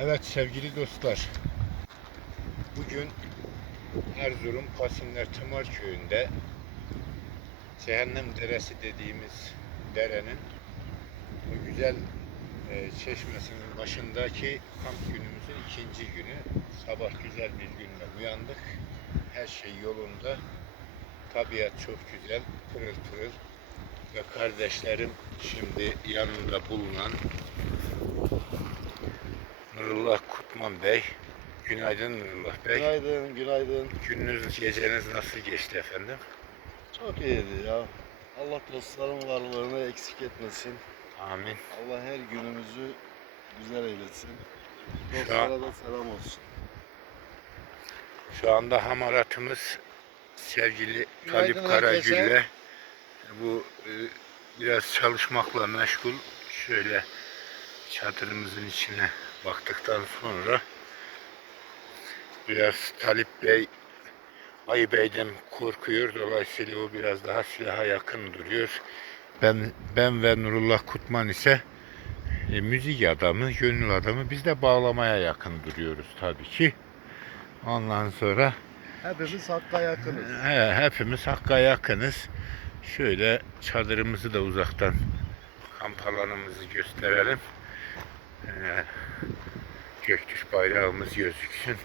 Evet sevgili dostlar. Bugün Erzurum Pasinler Tımar köyünde Cehennem Deresi dediğimiz derenin bu güzel e, çeşmesinin başındaki kamp günümüzün ikinci günü. Sabah güzel bir günle uyandık. Her şey yolunda. Tabiat çok güzel, pırıl pırıl. Ve kardeşlerim şimdi yanında bulunan Nurullah Kutman Bey. Günaydın Nurullah Bey. Günaydın, günaydın. Gününüz, geceniz nasıl geçti efendim? Çok iyiydi ya. Allah dostların varlığını eksik etmesin. Amin. Allah her günümüzü güzel eylesin. Dostlara an- da selam olsun. Şu anda hamaratımız sevgili Günaydın Talip Karagül'le bu e, biraz çalışmakla meşgul. Şöyle çadırımızın içine baktıktan sonra biraz Talip Bey Ayı Bey'den korkuyor. Dolayısıyla o biraz daha silaha yakın duruyor. Ben ben ve Nurullah Kutman ise e, müzik adamı, gönül adamı. Biz de bağlamaya yakın duruyoruz tabii ki. Ondan sonra Hepimiz hakka yakınız. he, hepimiz Hakk'a yakınız. Şöyle çadırımızı da uzaktan kamp alanımızı gösterelim. Ee, Göktürk bayrağımız gözüksün.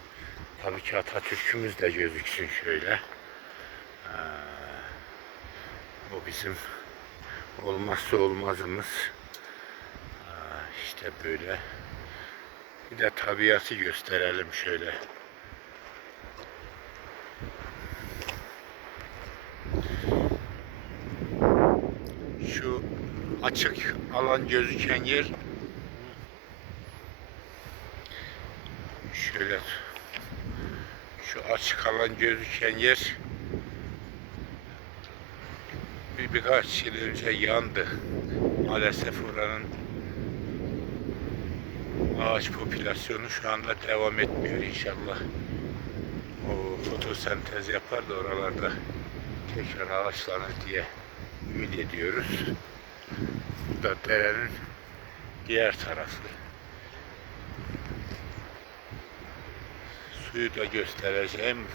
Tabii ki Atatürk'ümüz de gözüksün şöyle. Ee, bu bizim olmazsa olmazımız. Ee, işte böyle. Bir de tabiatı gösterelim şöyle. Şu açık alan gözüken yer şöyle şu açık alan gözüken yer bir birkaç yıl önce yandı. Maalesef oranın ağaç popülasyonu şu anda devam etmiyor inşallah. O fotosentez yapar da oralarda tekrar ağaçlanır diye ümit ediyoruz. Bu da derenin diğer tarafı. Suyu da göstereceğim.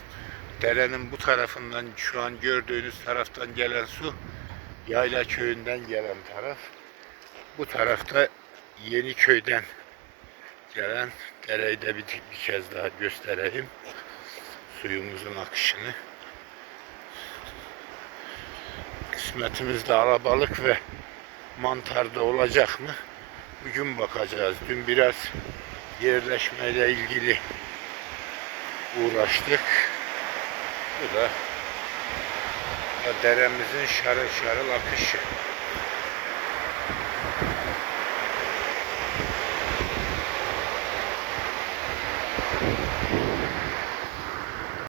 Derenin bu tarafından şu an gördüğünüz taraftan gelen su Yayla köyünden gelen taraf. Bu tarafta Yeni köyden gelen dereyi de bir, bir kez daha göstereyim. Suyumuzun akışını. Kısmetimizde alabalık ve mantarda olacak mı? Bugün bakacağız. Dün biraz yerleşmeyle ilgili uğraştık. Bu da, da deremizin şarıl şarıl akışı.